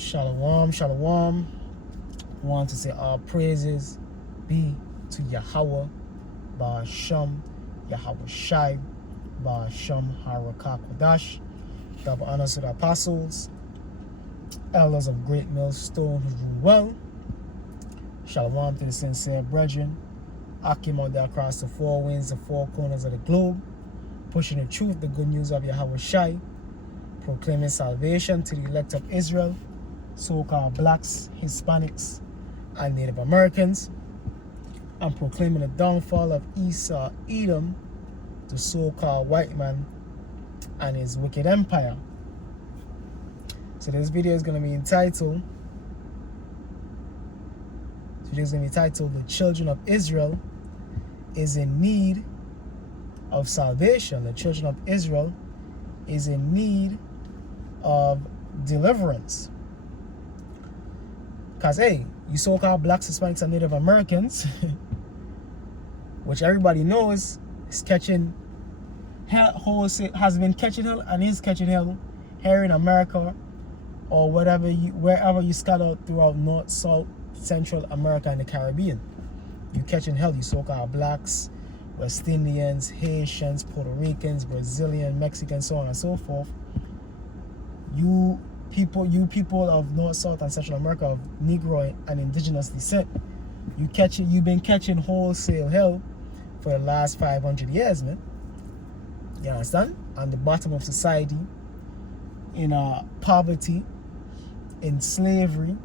Shalom, shalom. Want to say all praises be to Yahweh, Ba'ashem, Yahweh Shai, Ba'ashem Harakakodash. Double honors to the apostles, elders of Great Millstone who rule well. Shalom to the sincere brethren, Akim out there across the four winds, the four corners of the globe, pushing the truth, the good news of Yahweh Shai, proclaiming salvation to the elect of Israel, so-called blacks, Hispanics, and Native Americans, and proclaiming the downfall of Esau, Edom, the so-called white man, and his wicked empire. So this video is going to be entitled, The Children of Israel is in need of salvation. The children of Israel is in need of deliverance. Because, hey, you so-called blacks, Hispanics, and Native Americans, which everybody knows is catching hell, has been catching hell and is catching hell here in America or wherever you scatter throughout North, South, Central America and the Caribbean. You catching hell, you so-called blacks, West Indians, Haitians, Puerto Ricans, Brazilian, Mexicans, so on and so forth. You people of North, South, and Central America of Negro and indigenous descent, you've been catching wholesale hell for the last 500 years, man. You understand? On the bottom of society, in poverty, in slavery,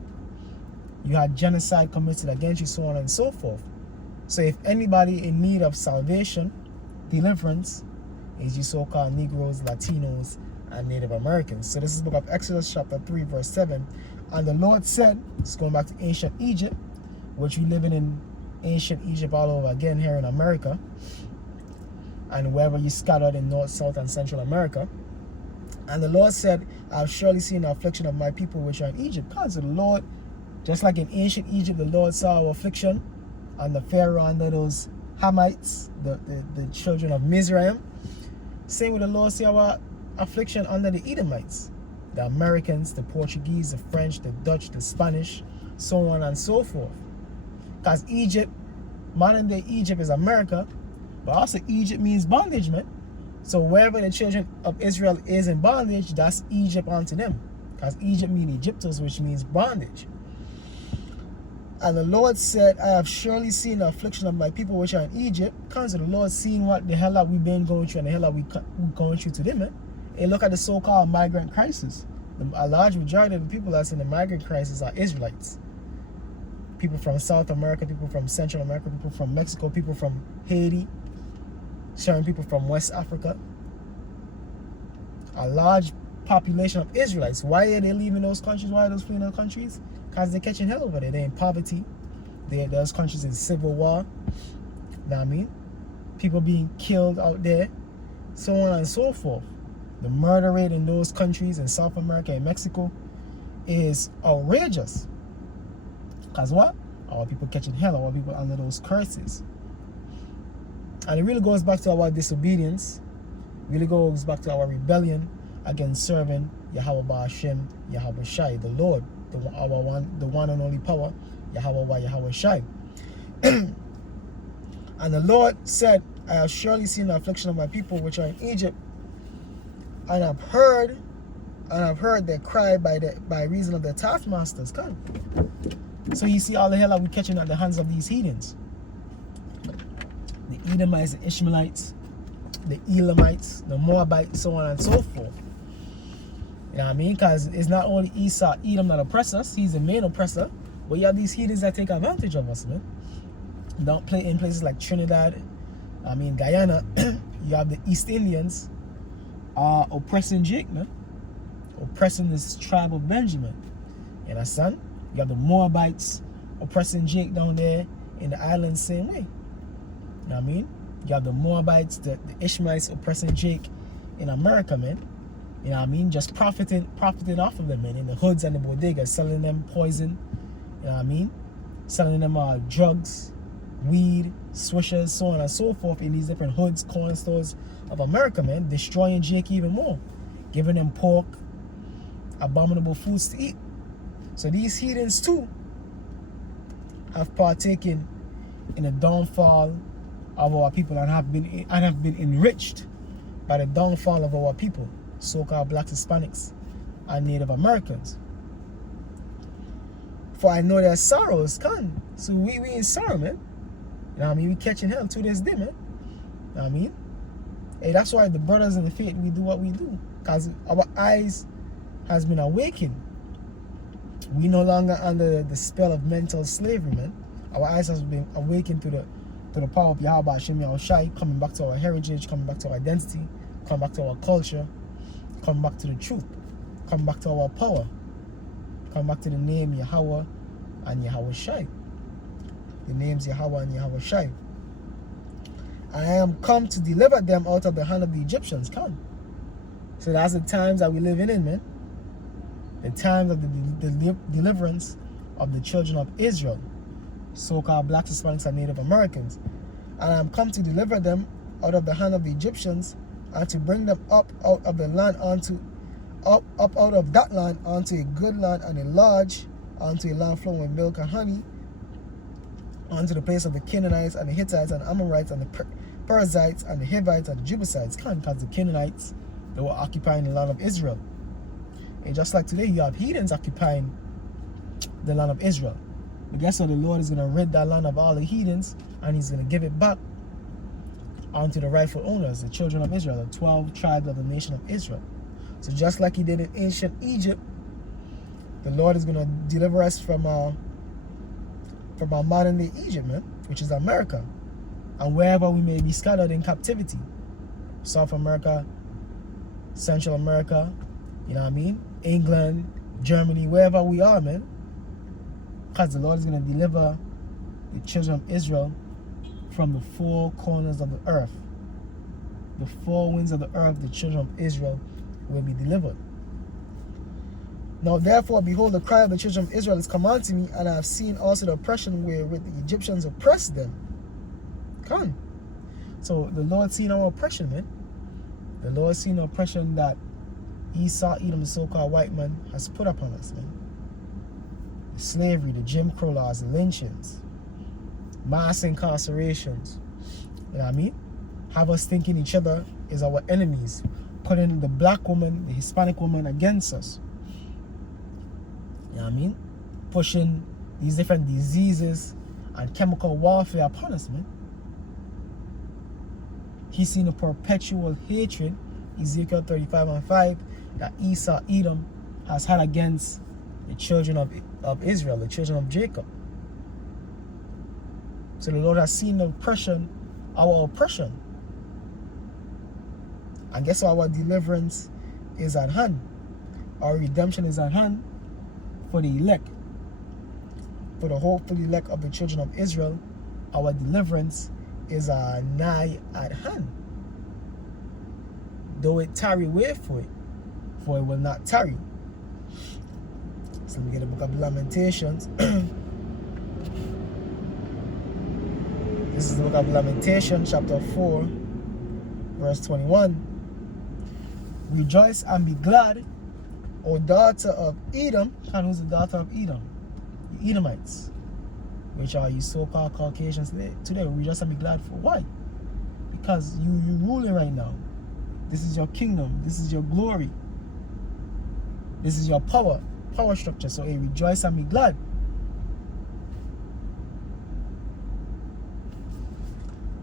you had genocide committed against you, so on and so forth. So if anybody in need of salvation, deliverance, is you so-called Negroes, Latinos, and Native Americans. So this is the book of Exodus chapter 3 verse 7. And the Lord said, it's going back to ancient Egypt, which we living in ancient Egypt all over again here in America, and wherever you scattered in North, South, and Central America. And the Lord said, I have surely seen the affliction of my people which are in Egypt. Because the Lord, just like in ancient Egypt, the Lord saw our affliction and the Pharaoh under those Hamites, the children of Mizraim. Same with the Lord see our affliction under the Edomites, the Americans, the Portuguese, the French, the Dutch, the Spanish, so on and so forth. Because Egypt, modern day Egypt is America, but also Egypt means bondage, man. So wherever the children of Israel is in bondage, that's Egypt unto them. Because Egypt means Egyptus, which means bondage. And the Lord said, I have surely seen the affliction of my people which are in Egypt. Because the Lord seen what the hell have we been going through and the hell have we going through today, man. And look at the so-called migrant crisis. A large majority of the people that's in the migrant crisis are Israelites. People from South America, people from Central America, people from Mexico, people from Haiti, certain people from West Africa. A large population of Israelites. Why are they leaving those countries? Why are those fleeing those countries? Because they're catching hell over there. They're in poverty. Those countries in civil war. You know what I mean? People being killed out there. So on and so forth. The murder rate in those countries in South America and Mexico is outrageous. Because what? Our people catching hell, our people under those curses. And it really goes back to our disobedience. Really goes back to our rebellion against serving Yahweh Ba'ashem, Yahweh Shai, the Lord, the one and only power, Yahweh Shai. And the Lord said, I have surely seen the affliction of my people which are in Egypt, and I've heard their cry by reason of their taskmasters. Come. So you see all the hell that we're catching at the hands of these heathens. The Edomites, the Ishmaelites, the Elamites, the Moabites, so on and so forth. You know what I mean? Because it's not only Esau, Edom that oppress us, he's the main oppressor, but you have these heathens that take advantage of us, man. Don't play in places like Trinidad, Guyana. You have the East Indians oppressing Jake, man. Oppressing this tribe of Benjamin. You understand? You have the Moabites oppressing Jake down there in the islands same way. You know what I mean? You have the Moabites, the Ishmaelites oppressing Jake in America, man. You know what I mean? Just profiting off of them, man. In the hoods and the bodegas, selling them poison. You know what I mean? Selling them drugs, weed, swishers, so on and so forth in these different hoods, corner stores of America, man. Destroying Jake even more. Giving them pork, abominable foods to eat. So these heathens too have partaken in the downfall of our people and have been enriched by the downfall of our people, so-called blacks, Hispanics, and Native Americans. For I know their sorrows come. So we in sorrow, man. You know what I mean? We catching hell to this day, man. You know what I mean? Hey, that's why the brothers in the faith, we do what we do. Because our eyes has been awakened. We no longer under the spell of mental slavery, man. Our eyes has been awakened to the power of Yahweh Hashem Yahushai, coming back to our heritage, coming back to our identity, coming back to our culture, coming back to the truth, coming back to our power, coming back to the name Yahweh and Yahushai. The names Yahweh and Yahushai. I am come to deliver them out of the hand of the Egyptians. Come. So that's the times that we live in, man. The times of the deliverance of the children of Israel, so-called blacks, Hispanics, and Native Americans. And I am come to deliver them out of the hand of the Egyptians, and to bring them up out of the land up out of that land onto a good land and a large, onto a land flowing with milk and honey, onto the place of the Canaanites and the Hittites and the Amorites and the Perizzites and the Hivites and the Jebusites. Because the Canaanites, they were occupying the land of Israel. And just like today, you have heathens occupying the land of Israel. But guess what? The Lord is going to rid that land of all the heathens, and he's going to give it back onto the rightful owners, the children of Israel, the 12 tribes of the nation of Israel. So just like he did in ancient Egypt, the Lord is going to deliver us from our modern day Egypt, man, which is America, and wherever we may be scattered in captivity. South America, Central America, you know what I mean? England, Germany, wherever we are, man. Because the Lord is going to deliver the children of Israel from the four corners of the earth. The four winds of the earth, the children of Israel will be delivered. Now therefore, behold, the cry of the children of Israel is come unto me, and I have seen also the oppression wherewith the Egyptians oppressed them. Come. So the Lord seen our oppression, man. The Lord seen the oppression that Esau, Edom, the so-called white man, has put upon us, man. The slavery, the Jim Crow laws, the lynchings, mass incarcerations. You know what I mean? Have us thinking each other is our enemies, putting the black woman, the Hispanic woman against us. You know what I mean? Pushing these different diseases and chemical warfare upon us, man. He's seen a perpetual hatred, Ezekiel 35:5, that Esau, Edom, has had against the children of Israel, the children of Jacob. So the Lord has seen the oppression, our oppression. And guess what? Our deliverance is at hand. Our redemption is at hand for the elect. For the hopeful elect of the children of Israel, our deliverance is nigh at hand. Though it tarry, wait for it will not tarry. So let me get the book of Lamentations. This is the book of Lamentations, chapter 4, verse 21. Rejoice and be glad, O daughter of Edom. And who's the daughter of Edom? The Edomites, which are you so-called Caucasians today. Rejoice and be glad for why? Because you ruling right now. This is your kingdom. This is your glory. This is your power structure. So hey, rejoice and be glad.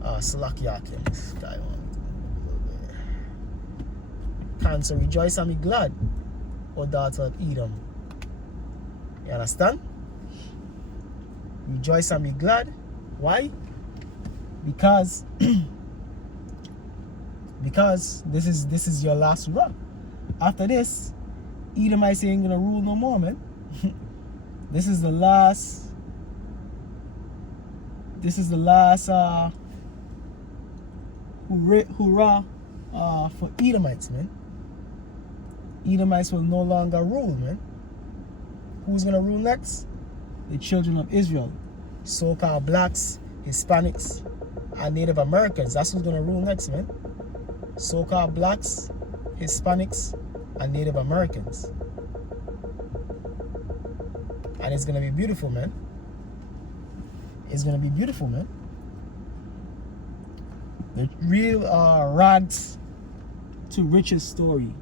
Salakia, this guy on. So rejoice and be glad, O daughter of Edom. You understand? Rejoice and be glad. Why? Because this is your last run. After this, Edomites ain't gonna rule no more, man. This is the last hurrah for Edomites, man. Edomites will no longer rule, man. Who's gonna rule next? The children of Israel, so-called blacks, Hispanics, and Native Americans. That's who's gonna rule next, man. So-called blacks, Hispanics, and Native Americans. And it's gonna be beautiful, man. It's gonna be beautiful, man. The real rags to riches story.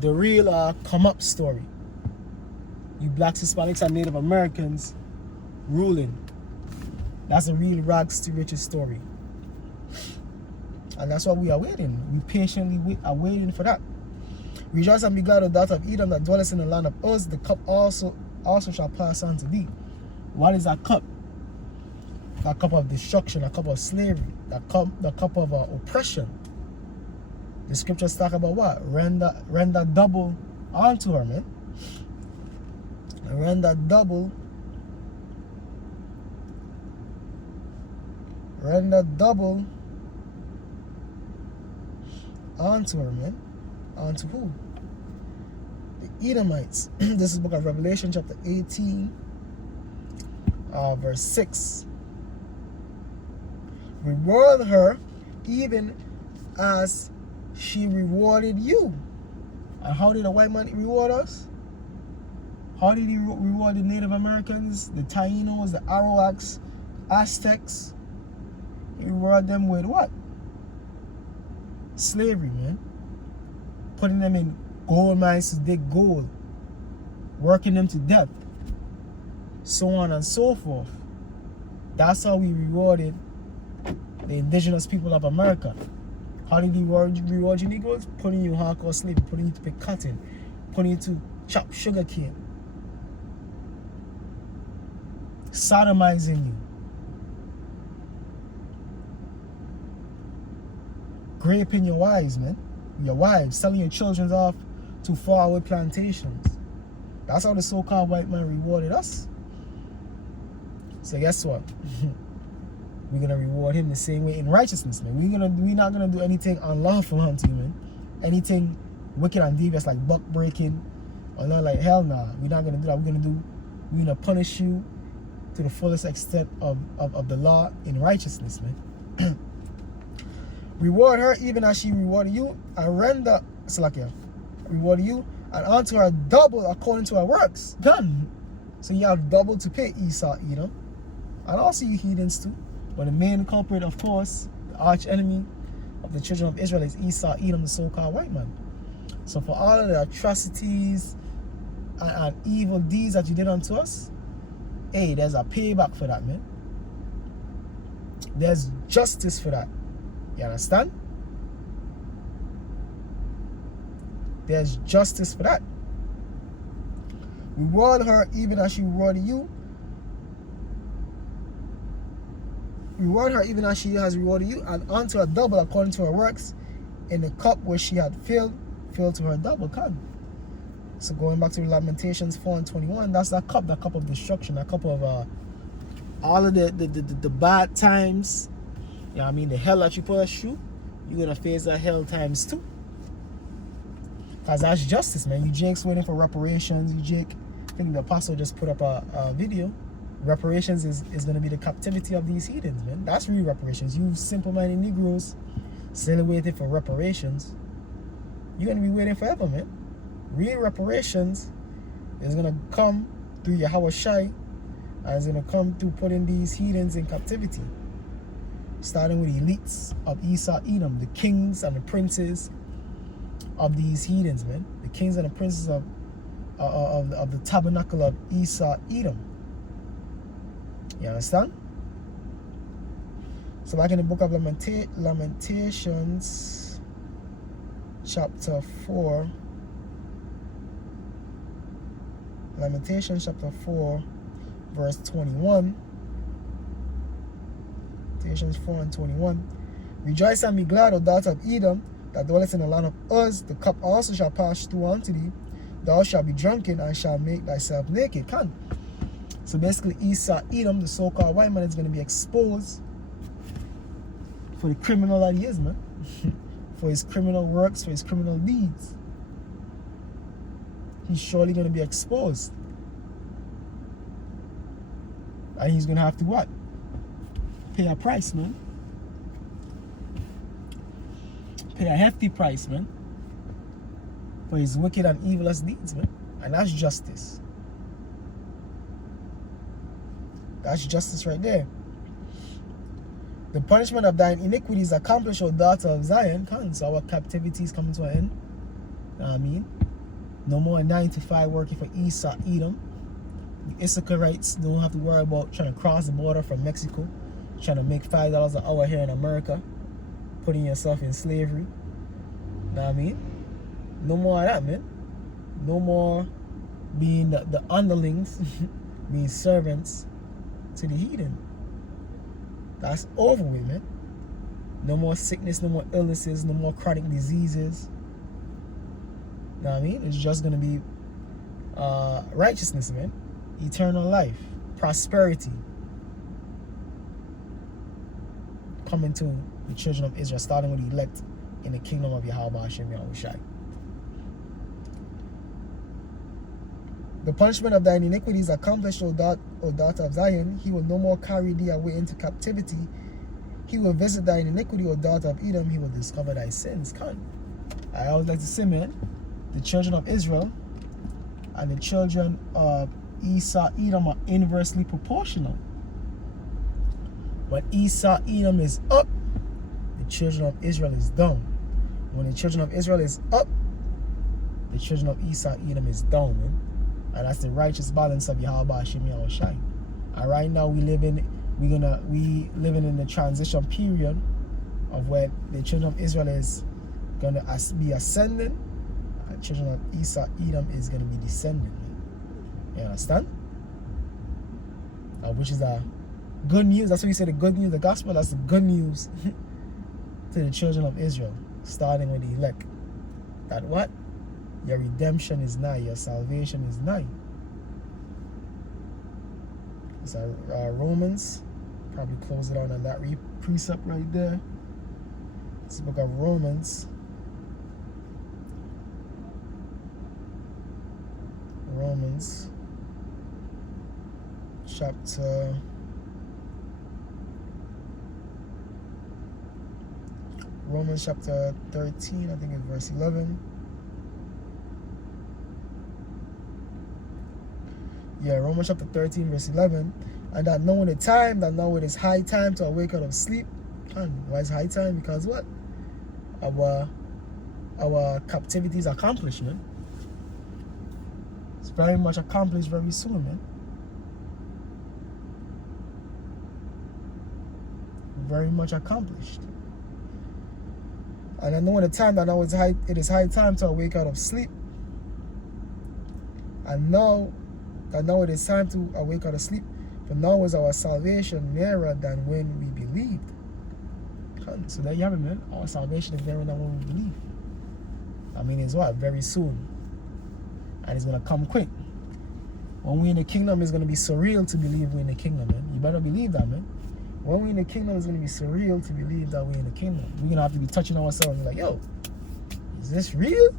The real come up story. You blacks, Hispanics, and Native Americans ruling. That's a real rags to riches story. And that's what we are waiting. We patiently are waiting for that. Rejoice and be glad, O daughter of Edom, that dwellest in the land of Uz. The cup also shall pass on to thee. What is that cup? That cup of destruction, a cup of slavery, the cup of oppression. The scriptures talk about what? Render double onto her, man. Render double onto her, man. Onto who? The Edomites. This is the book of Revelation, chapter 18, verse 6. Reward her even as she rewarded you. And how did the white man reward us? How did he reward the Native Americans, the Tainos, the Arawaks, Aztecs? He rewarded them with what? Slavery, man. Putting them in gold mines to dig gold. Working them to death. So on and so forth. That's how we rewarded the indigenous people of America. How did he reward you Negroes? Putting you in hardcore slavery, putting you to pick cotton, putting you to chop sugar cane, sodomizing you, raping your wives, man. Your wives, selling your children off to faraway plantations. That's how the so-called white man rewarded us. So guess what? We're gonna reward him the same way in righteousness, man. We're not gonna do anything unlawful unto you, man. Anything wicked and devious like buck breaking, or not, like hell nah. We're not gonna do that. We're gonna punish you to the fullest extent of the law in righteousness, man. Reward her even as she rewarded you, and reward you, and unto her double according to her works. Done. So you have double to pay, Esau, Edom, and also you heathens too. But the main culprit, of course, the arch enemy of the children of Israel is Esau, Edom, the so-called white man. So for all of the atrocities and evil deeds that you did unto us, hey, there's a payback for that, man. There's justice for that. You understand? There's justice for that. Reward her even as she rewarded you. Reward her even as she has rewarded you, and unto her double according to her works. In the cup where she had filled to her double. Come. So going back to Lamentations 4:21, that's that cup of destruction, that cup of all of the bad times. You know what I mean? The hell that you put us through, you're gonna face that hell times 2. Cause that's justice, man. You Jake's waiting for reparations. I think the apostle just put up a video. Reparations is going to be the captivity of these heathens, man. That's real reparations. You simple-minded Negroes still waiting for reparations. You're going to be waiting forever, man. Real reparations is going to come through Yahweh Shai, and it's going to come through putting these heathens in captivity. Starting with the elites of Esau, Edom, the kings and the princes of these heathens, man. The kings and the princes of the tabernacle of Esau, Edom. You understand? So back in the book of Lamentations, chapter 4. Lamentations chapter 4, verse 21. Lamentations 4:21. Rejoice and be glad, O daughter of Edom, that dwellest in the land of Uz. The cup also shall pass through unto thee. Thou shalt be drunken and shalt make thyself naked. Can. So basically, Esau, Edom, the so-called white man, is going to be exposed for the criminal that he is, man. For his criminal works, for his criminal deeds. He's surely going to be exposed. And he's going to have to what? Pay a price, man. Pay a hefty price, man. For his wicked and evilest deeds, man. And that's justice. That's justice right there. The punishment of thine iniquity is accomplished, O daughter of Zion. So our captivity is coming to an end. You know what I mean? No more 9 to 5 working for Esau, Edom. The Issacharites don't have to worry about trying to cross the border from Mexico, trying to make $5 an hour here in America, putting yourself in slavery. You know what I mean? No more of that, man. No more being the underlings, being servants to the heathen. That's over with, man. No more sickness, no more illnesses, no more chronic diseases. You know what I mean? It's just going to be righteousness, man. Eternal life, prosperity coming to the children of Israel, starting with the elect in the kingdom of Yahweh Hashem Yahushai. The punishment of thine iniquity is accomplished, O daughter of Zion. He will no more carry thee away into captivity. He will visit thine iniquity, O daughter of Edom. He will discover thy sins. I always like to say, man, the children of Israel and the children of Esau, Edom are inversely proportional. When Esau, Edom is up, the children of Israel is down. When the children of Israel is up, the children of Esau, Edom is down, man. And that's the righteous balance of Yahweh Hashem Yahushai. And right now we living in the transition period of where the children of Israel is gonna be ascending, and the children of Esau, Edom is gonna be descending. You understand? Which is the good news. That's what we say, the good news, the gospel. That's the good news to the children of Israel, starting with the elect. That what? Your redemption is nigh. Your salvation is nigh. It's Romans. Probably close it out on that precept right there. It's the book of Romans. Romans chapter 13, I think it's verse 11. Yeah, Romans chapter 13, verse 11. And that knowing the time, that now it is high time to awake out of sleep. Why is high time? Because what? Our captivity is accomplished, man. It's very much accomplished very soon, man. Very much accomplished. And I know in the time that now it is high time to awake out of sleep. And now it is time to awake out of sleep. For now is our salvation nearer than when we believed. So there you have it, man. Our salvation is nearer than when we believe. I mean, it's what? Very soon. And it's going to come quick. When we're in the kingdom, it's going to be surreal to believe we're in the kingdom, man. You better believe that, man. When we're in the kingdom, it's going to be surreal to believe that we're in the kingdom. We're going to have to be touching ourselves and be like, yo, is this real?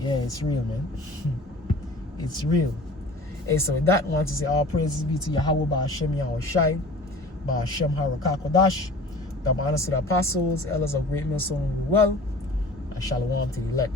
Yeah, it's real, man. It's real. Hey, so with that, I want to say all praises be to Yahweh Ba'Hashem Yahushai, Ba'Hashem Harakakodash, the honors to the apostles, elders of great millstone well, and shalom to the elect.